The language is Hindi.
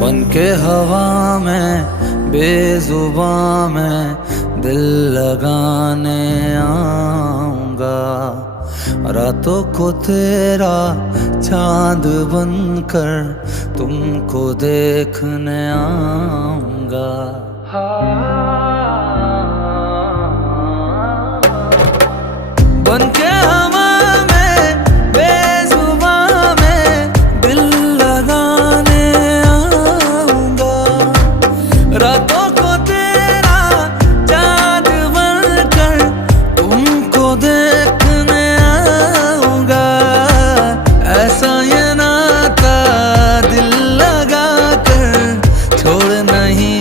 बन के हवा में बेजुबां में दिल लगाने आऊंगा। रातों को तेरा चांद बनकर तुमको देखने आऊंगा। बन